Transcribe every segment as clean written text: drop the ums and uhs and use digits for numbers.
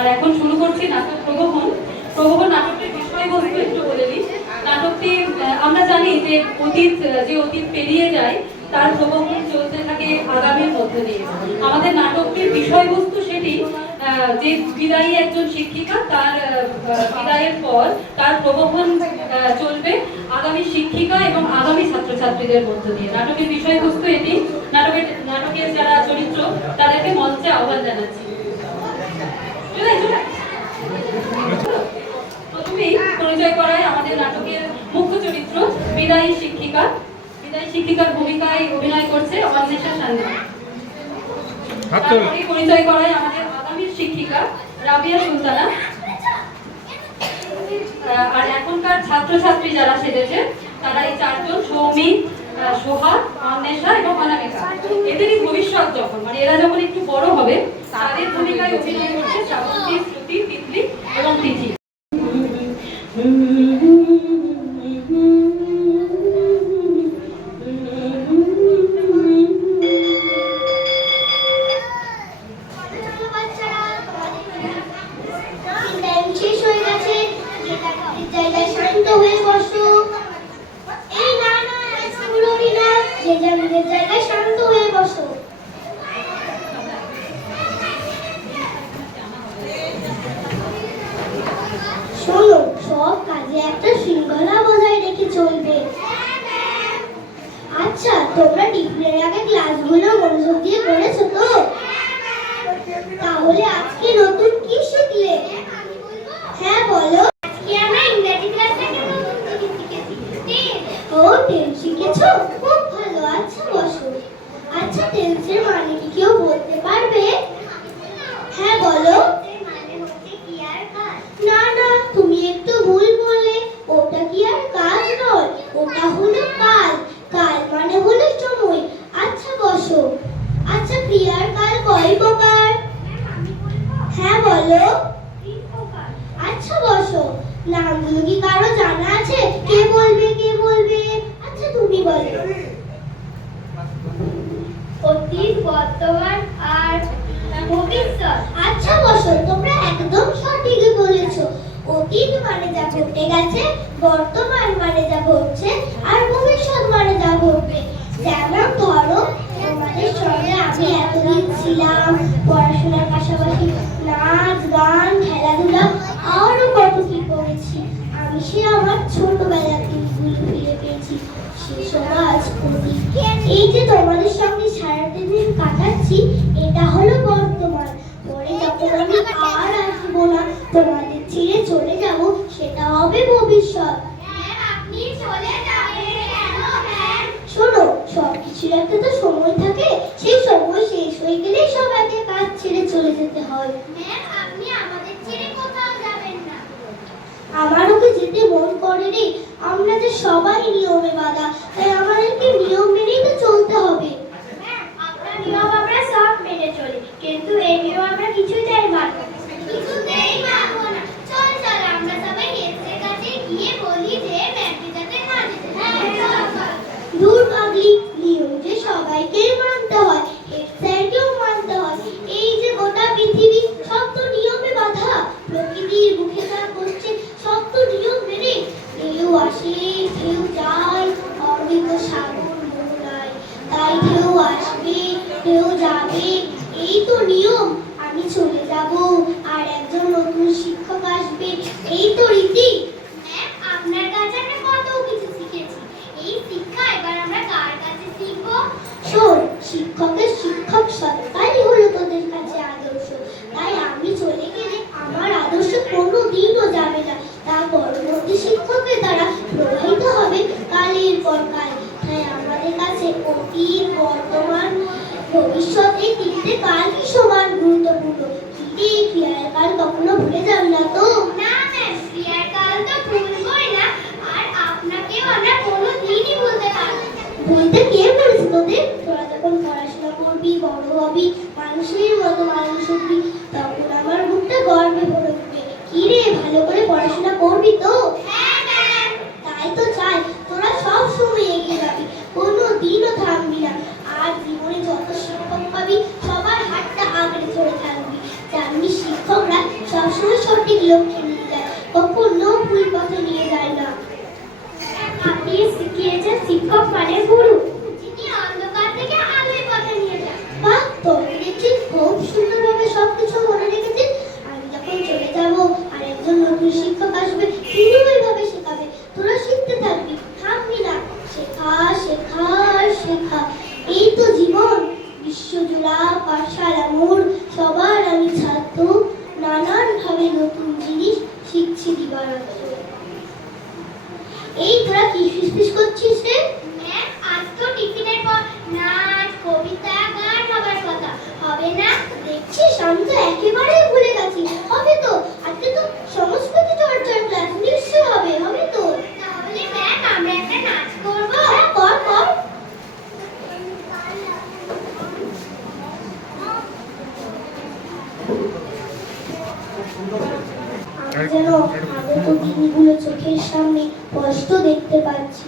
আর এখন শুরু করছি নাটক প্রবহন। প্রবহন নাটকটির বিষয়বস্তু একটু বলে দিই। নাটকটি আমরা জানি যে অতীত পেরিয়ে যায় তার প্রবহন চলতে থাকে আগামীর মধ্যে দিয়ে। আমাদের নাটকটির বিষয়বস্তু সেটি যে বিদায়ী একজন শিক্ষিকা, তার বিদায়ের পর তার প্রবহন চলবে আগামী শিক্ষিকা এবং আগামী ছাত্রছাত্রীদের মধ্য দিয়ে। নাটকের বিষয়বস্তু এটি। নাটকের যারা চরিত্র তাদেরকে মঞ্চে আহ্বান জানাচ্ছি। প্রথমেই পরিচয় করায় আমাদের নাটকের মুখ্য চরিত্র বিদায়ী শিক্ষিকা। বিদায়ী শিক্ষিকার ভূমিকায় অভিনয় করছে অন্বেষা সান্যাল। তারপরে পরিচয় করায় আমাদের আগামীর শিক্ষিকা রাবিয়া সুলতানা। আর এখনকার ছাত্রছাত্রী যারা সেজেছে তারা এই চারজন, সৌমিক, সোহা, অন্বেষা এবং অনামিকা। এদেরই ভবিষ্যৎ যখন, মানে এরা যখন একটু বড় হবে তাদের ভূমিকায় অভিনয় করছে শ্রাবন্তী, শ্রুতি, তিতলি এবং তিথি। শোনো, সব কাজে একটা শৃঙ্খলা বজায় রেখে চলবে। আচ্ছা, তোমরা টিফিনের আগে ক্লাসগুলো মনোযোগ দিয়ে করেছো তো? তাহলে আজকে নতুন কি শিখলে? হ্যাঁ বলো। আজকে আমরা ইংরেজি ক্লাস থেকে নতুন জিনিস শিখেছি। ও, টেন্স শিখেছো? খুব ভালো। আচ্ছা বসো। আচ্ছা, টেন্সের মানে কি কেউ বলতে পারবে? হ্যাঁ বলো। না না, তুমি একটু ভুল বললে। ওটা কি আর কাজ নয়, ওটা হলো কাল। কাল মানে হলো সময়। আচ্ছা বসো। আচ্ছা, ক্রিয়ার কাল কয় প্রকার? হ্যাঁ বলো। আচ্ছা বসো। নামগুলো কি কারো জানা আছে? কে বলবে? আচ্ছা তুমি বলো। অতীত, বর্তমান আর ভবিষ্যৎ। আচ্ছা বসো, তোমরা একদম সঠিক বলেছো। অতীত মানে যা ঘটে গেছে, বর্তমান মানে যা ঘটছে, আর ভবিষ্যৎ মানে যা ঘটবে। যেমন ধরো, তোমাদের সঙ্গে আমি এতদিন ছিলাম, পড়াশোনার পাশাপাশি নাচ, গান, খেলাধুলা আরো কত কি করেছি। আমি সে আমার ছোটবেলার দিনগুলো ফিরে পেয়েছি। সেসব আজ অতীত। এই যে তোমাদের সঙ্গে সারাটা দিন কাটাচ্ছি, এটা হলো বর্তমান। পরে যখন আমি আর আসবো না, তোমাদের ছেড়ে চলে যাব, সেটা হবে ভবিষ্যৎ। আপনি চলে যাবেন কেন? শোনো, সবকিছুর একটা তো সময় থাকে। সেই সময় শেষ হয়ে গেলেই সবাইকে কাজ ছেড়ে চলে যেতে হয়। আপনি আমাদের ছেড়ে কোথাও যাবেন না। আমারও কি যেতে মন করে রে। আমরা যে সবাই নিয়মে বাঁধা, তাই আমাদেরকে নিয়ম মেনেই তো চলতে হবে। আপনার নিয়ম আমরা সব মেনে চলি, কিন্তু এই নিয়ম আমরা কিছুতেই মানব না। চল আমরা সবাই হেডের কাছে গিয়ে বলি যে ম্যামকে যাতে না যেতে দেয়। দূর পাগলি, নিয়ম যে সবাইকে মানতে হয়, হেড স্যারকেও মানতে হয়। এই যে গোটা পৃথিবী, সব তো নিয়মে বাঁধা। প্রকৃতির বুকে যা করছে সব তো নিয়ম মেনে। ঢেউ আসে, ঢেউ যায়, অমৃত সাগর মোহনায়। তাই ঢেউ আসবে, ঢেউ যাবে, এই তো নিয়ম। আমি চলে যাব, আর একজন নতুন শিক্ষক আসবে, এই তো রীতি। ম্যাম, আপনার কাছে আমরা কত কিছু শিখেছি। এই শিক্ষা এবার আমরা কার কাছে শিখব? শোন, শিক্ষকের শিক্ষক সত্তাই হলো তোদের কাছে আদর্শ। তাই আমি চলে গেলে আমার আদর্শ কোনোদিনও যাবে না। তা পরবর্তী শিক্ষকের দ্বারা প্রবাহিত হবে কালের পর কাল। তাই আমাদের কাছে অতীত, বর্তমান, ভবিষ্যৎ এই তিনটে কাল কি সমান গুরুত্বপূর্ণ। ক্রিয়ার কাল কখনো ভুলে যাবে না তো? না ম্যাম, ক্রিয়ার কাল তো ভুলবই না, আর আপনাকেও আমরা কোনোদিনই ভুলতে পারবো না। ভুলতে কে বলেছে তোদের? তোরা যখন পড়াশোনা করবি, বড় হবি, মানুষের মতো মানুষ হবি, তখন আমার বুকটা গর্বে ভরে উঠবে। কি রে, ভালো করে পড়াশোনা করবি তো? হ্যাঁ ম্যাম। তাই তো চাই তোরা সব সময় এগিয়ে যাবি, কোনোদিনও থামবি না। আর জীবনে যত শিক্ষক পাবি, সবার হাতটা আগড়ে ধরে থাকবি। জানবি শিক্ষকরা সবসময় সঠিক লক্ষ্যে নিয়ে যায়, কখনো ভুল পথে নিয়ে যায় না। হাতিয়ে শিখিয়েছে শিক্ষক মানে গুরু, যিনি অন্ধকার থেকে আলোয় পথে নিয়ে যান। বাহ, তোকে দেখছি খুব সুন্দরভাবে সবকিছু মনে রেখেছিস। আমি যখন চলে যাব আর একজন নতুন শিক্ষক আসবে, তিনি ওইভাবে শেখাবে, তোরা শিখতে থাকবি, থামবি না। শেখা শেখা শেখা, এই তো জীবন। বিশ্বজোড়া পাঠশালা মোড়, সবার আমি ছাত্র, নানান ভাবে নতুন জিনিস শিখছি দিবারাত্র। এই তোরা কি ফিসফিস করছিস রে? ম্যাম, আজ তো টিফিনের পর নাচ, কবিতা, গান হবার কথা, হবে না? দেখছিস আমি তো একেবারেই ভুলে গেছি। হবে তো, আজকে তো সংস্কৃতি চর্চার ক্লাস, নিশ্চয় হবে, হবে তো। তাহলে ম্যাম আমরা একটা নাচ করব? হ্যাঁ, কর কর। আমি যেন আগত দিনগুলো চোখের সামনে স্পষ্ট দেখতে পাচ্ছি।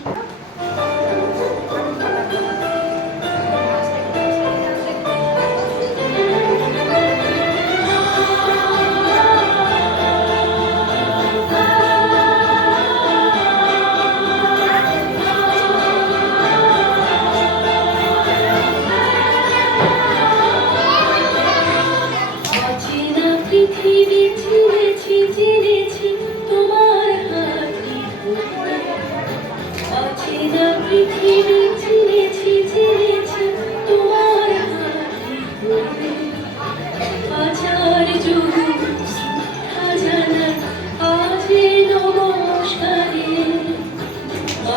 অচেনা পৃথিবী চিনেছি চিনেছি তোমার হাতটি ধরে। অচেনা পৃথিবী চিনেছি চিনেছি তোমার হাতটি ধরে। হাজার যুগ হাজার আজে নমস্কারে।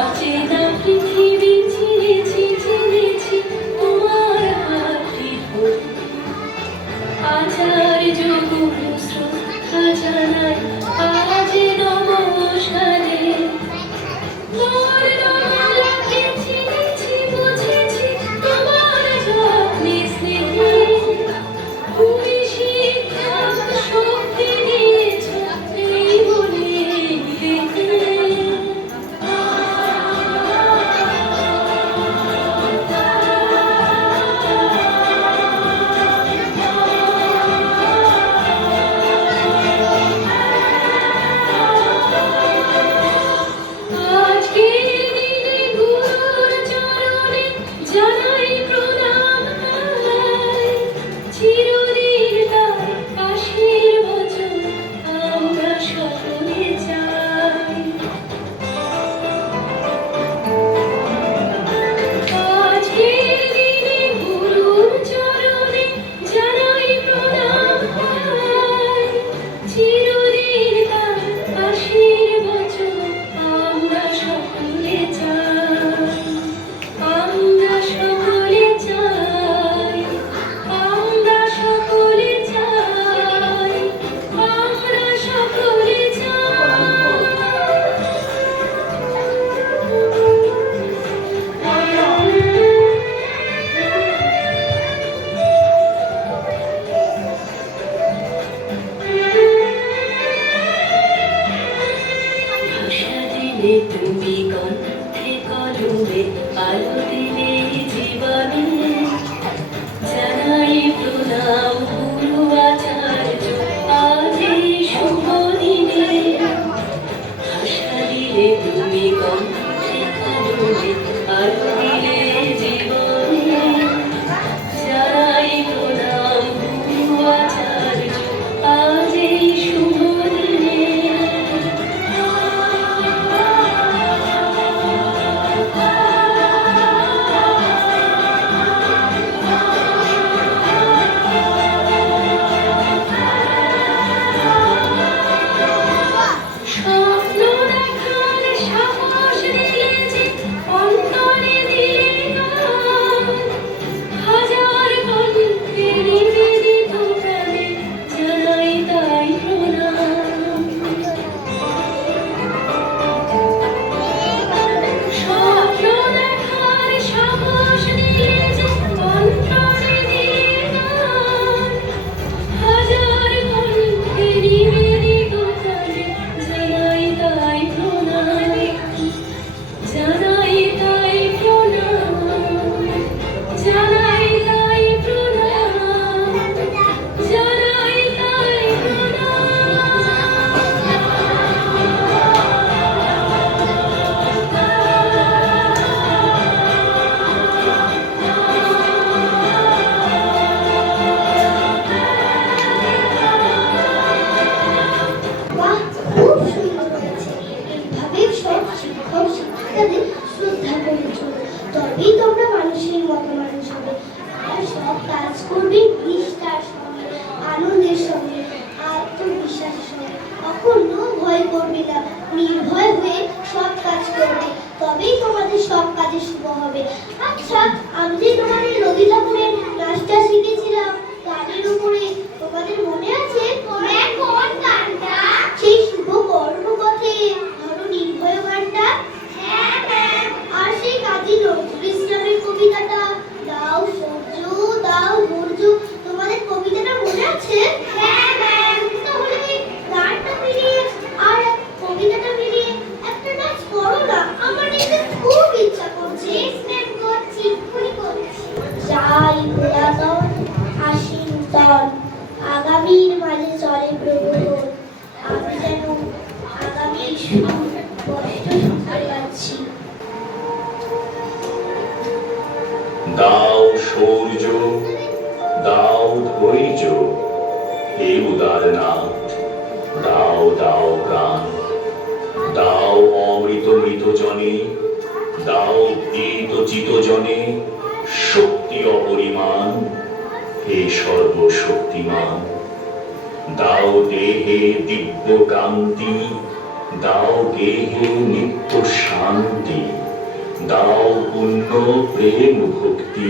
অচেনা পৃথিবী চিনেছি চিনেছি তোমার হাতটি ধরে। হাজার যুগ শ্রদ্ধা জানাই আজ নমস্কারে। তোর নামকে চিনেছি বুঝেছি তোমার যত্নে স্নেহে। তুমি শিক্ষা শক্তি দিয়েছ এই মনে রেখে। আজকের দিনে গুরুর চরণে জানাই প্রণাম হাই। চিরদিন তার পাশের বচন আমরা সকলে চাই। আজকের দিনে গুরুর চরণে জানাই প্রণাম হাই। চিরদিন তার পাশের বচন আমরা সকলে চাই। আমরা সকলে চাই। আমরা সকলে চাই। আমরা সকলে ভাষা দিলে তুমি কণ্ঠে কলমে আলো দিলে জীবনে। জানাই প্রণাম গুরু আচার্য আজ এই শুভ দিনে। ভাষা দিলে তুমি কণ্ঠে কলমে আলো দিলে জীবনে। জানাই প্রণাম গুরু আচার্য আজ এই শুভ দিনে। কোনো ভয় করবে না, নির্ভয় হয়ে সব কাজ করবে, তবেই তোমাদের সব কাজে শুভ হবে। আচ্ছা, আমি যে তোমাদের রবি ঠাকুরের নাচটা শিখেছিলাম গানের উপরে, তোমাদের মনে আছে? কোন গানটা? সেই শুভ কর্মপথে ধরো নির্ভয় গানটা। হ্যাঁ ম্যাম। আর সেই কাজী নজরুল ইসলামের কবিতাটা, দাও সূর্য দাও ধৈর্য, তোমাদের কবিতাটা মনে আছে? হ্যাঁ ম্যাম। তাহলে ওই গানটা মিলিয়ে আর কবিতাটা মিলিয়ে একটা নাচ করো না, আমার দেখতে খুব ইচ্ছা করছে। ম্যাম, করছি, এক্ষুনি করছি। যাই পুরাতন আসি নূতন, আগামীর মাঝে চলে প্রবোধন, আমি যেন আগামীর শুরু কষ্ট শুনতে পাচ্ছি। দাও সূর্য দাও ধৈর্য, হে উদারনাথ দাও দাও প্রাণ, দাও অমৃত মৃত জনে, দাও দীত চিত জনে শক্তি অপরিমাণ, হে সর্বশক্তিমান। দাও দেহে দিব্য কান্তি, দাও গেহে নিত্য শান্তি, দাও পুণ্য প্রেম ভক্তি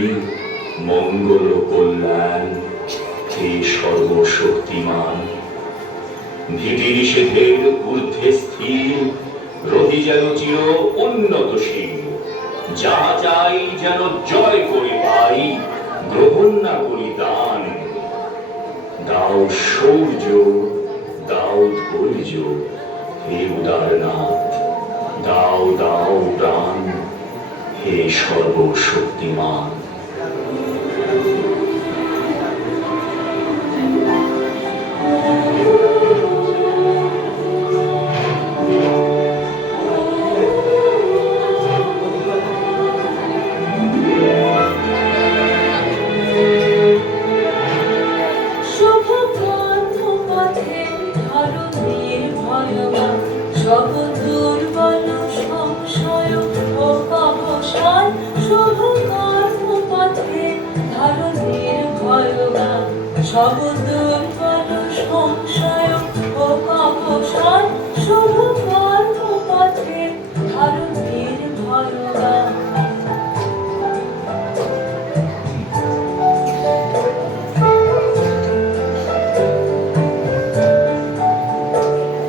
মঙ্গল কল্যাণ, হে সর্বশক্তিমান। ভীতি নিষেধের ঊর্ধ্বে স্থির, রতি যেন চির উন্নতশীল, যা চাই যেন জয় করে পাই, গ্রহণ না করি দান। দাও সূর্য দাও ধৈর্য, হে উদারনাথ দাও দাও প্রাণ, হে সর্বশক্তিমান। শুভ কর্মপথে ধরো নির্ভয়বান, সব দুর্বল সংশয় ও অবসান। শুভ কর্মপথে ধরো নির্ভয়বান, সব দুর্বল সংশয় ও অবসান। শুভ কর্মপথে ধরো নির্ভয়বান।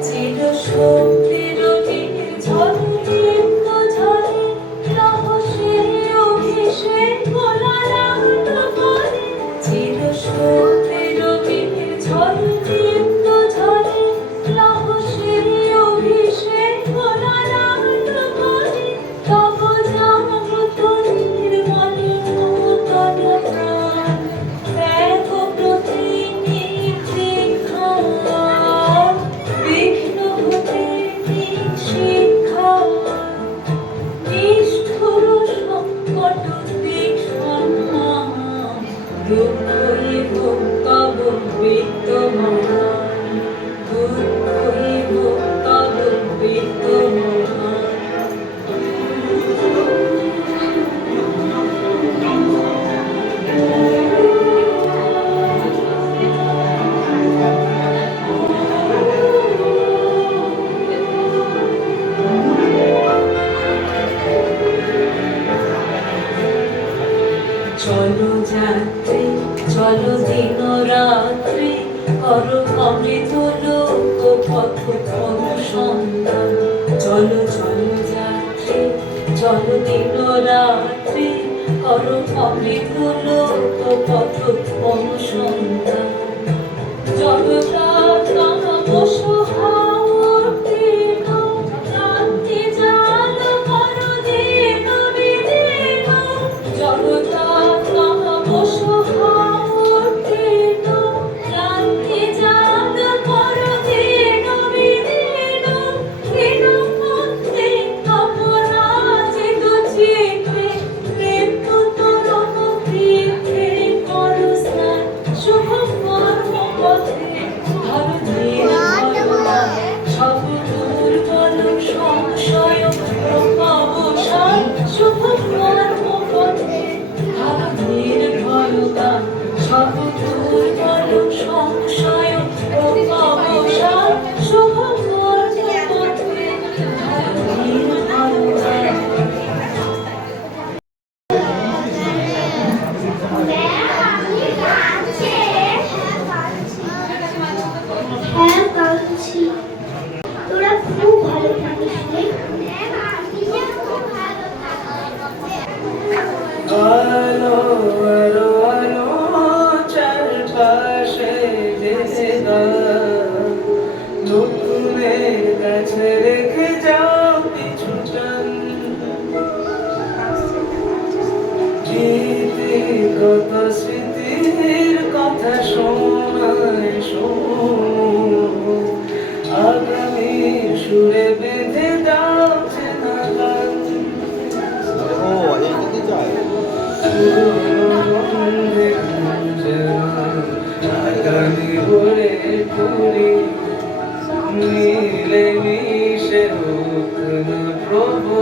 চির শক্তির ঝরে নিত্য ঝরে, রহস্যের অভিষেক গোলারান্ত করে। চির শক্তির ঝরে নিত্য ঝরে, রহস্যের অভিষেক গোলারান্ত করে। তব জাগ্রত নির্মল নূতন প্রাণ, ত্যাগ প্রতিনিধিক্ষা, বিঘ্ন হতে শিক্ষা, নিষ্ঠুর সংকট দীক্ষণ, দুঃখই ভোক্তব্য বিদ্যমান, দুঃখই ভোক্তব্য বিদ্যমান। চলো যাত্রী চলো দিন রাত্রি, করো অমৃত লোক পথ অনুসন্ধান। চলো চলো যাত্রী চলো দিন রাত্রি, করো অমৃত লোক পথ অনুসন্ধান। চলো প্রার্থনা বসো ক্রান্তি জাল করো দিন বিদিন। চলো প্রার্থনা বসো ক্রান্তি জাল করো দিন বিদিন। হীন মধ্যে অপরাজিত চিত্তে, মৃত্যু তরণ বৃক্ষে করো স্নান। শুভ কর্মপথে ভাবছি। তোরা খুব ভালো থাকিস রে। আলো আলো আলো চারপাশে যে নতুনের কাছে রেখে যাও কিছু টান। গীতিগত স্মৃতির কথা শোনায় আগামীর সুরে বেঁধে দাও চেনা গান। আগামী বলে পুরি মিলে মিশে হোক না প্রভু